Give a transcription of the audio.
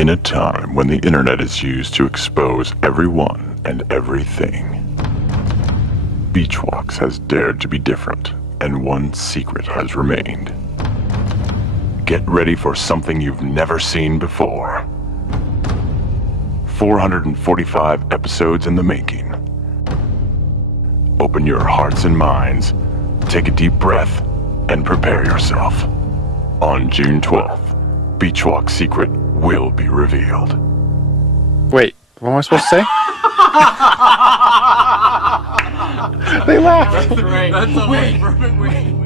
In a time when the internet is used to expose everyone and everything, Beachwalks has dared to be different, and one secret has remained. Get ready for something you've never seen before. 445 episodes in the making. Open your hearts and minds, take a deep breath, and prepare yourself. On June 12th, Beachwalk's secret will be revealed. Wait, what am I supposed to say? They laughed. That's the perfect way.